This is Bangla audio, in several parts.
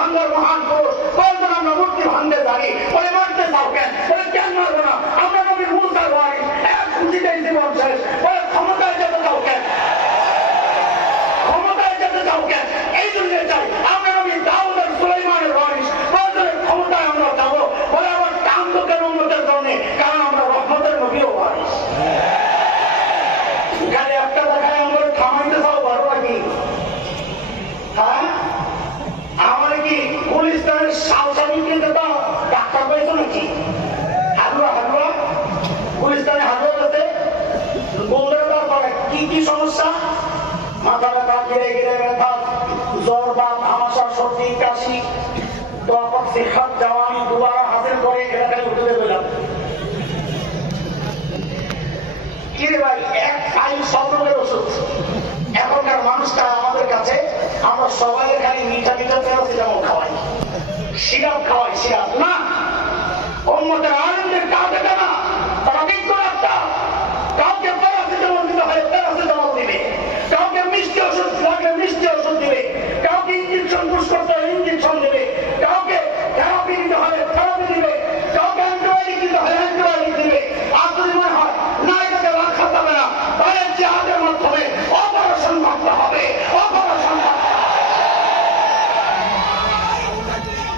বাংলার মহান পুরুষ। কয়েকজন আমরা মূর্তি ভাঙতে জানি, বলে মারতে চাও কেন মারবো না? আমরা কি সমস্যা? মাথা ব্যথা ব্যথা, জ্বর বা আমাশা সর্দি, কাশি শিক্ষার জওয়ানি দুবারা করে খালি উঠে ভাই এখনকার মানুষটা আমাদের কাছে, আমরা সবাই খালি মিঠা মিঠা খাওয়াই। খাওয়াই না। অন্যদের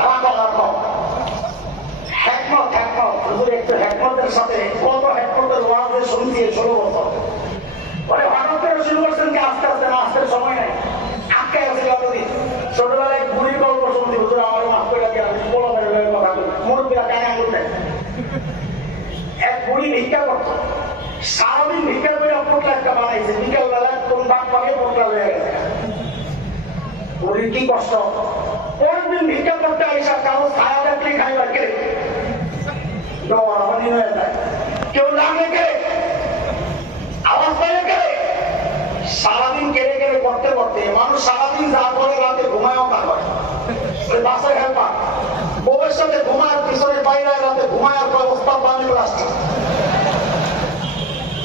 রাখো, রাখো। হ্যাকমত, হ্যাকমত। হুজুর একটু হ্যাকমতের সাথে কত হ্যাকমতের ওয়াজে শুনছি এই ষোলো বছর। পরে হঠাৎ করে শুরু করছেন কি আস্তে আস্তে না আস্তে সময় নাই আটকে আছে যতদিন ছোটবেলায় বুড়ির গল্প শুনছি হুজুর আমার মাফ করে রাখেন আমি বলো মেরে মেরে কথা বলি মুরব্বীরা কানে আঙুল দেয় এক বুড়ি ভিক্ষা করতো সারাদিন ভিক্ষা করে পোটলা একটা বানাইছে বিকেল বেলায় কোন বাপ পাকে পোটলা হয়ে গেছে বুড়ির কি কষ্ট। পরের দিন ভিক্ষা করতে আইসা কারও ছায়া দেখলে খাইবার কে? ডর হয়ে যায়। কেউ লাগে কে আওয়াজ পাইলে কে সারাদিন কেড়ে কেড়ে করতে করতে মানুষ সারাদিন যা করে রাতে ঘুমায়ও তা করে। বাসের হেল্পার। বউয়ের সাথে ঘুমায় পিছনে বাইরে রাতে ঘুমায় আর অবস্থা পানি আসছে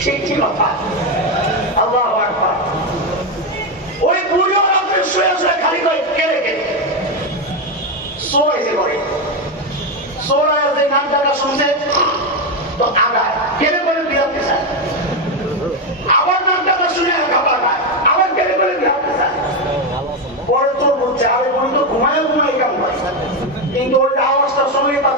ঠিক ঠিক কথা?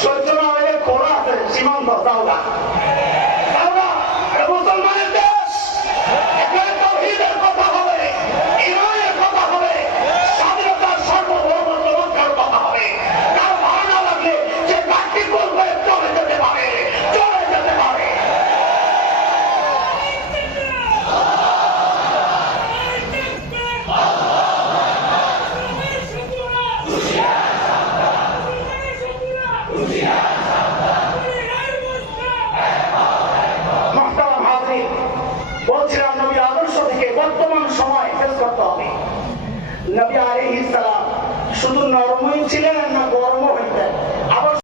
সহ্য না হইলে খোলা আছে সীমান্ত দাও না করতে হবে। নবী আলী শুধু নরমই ছিলেন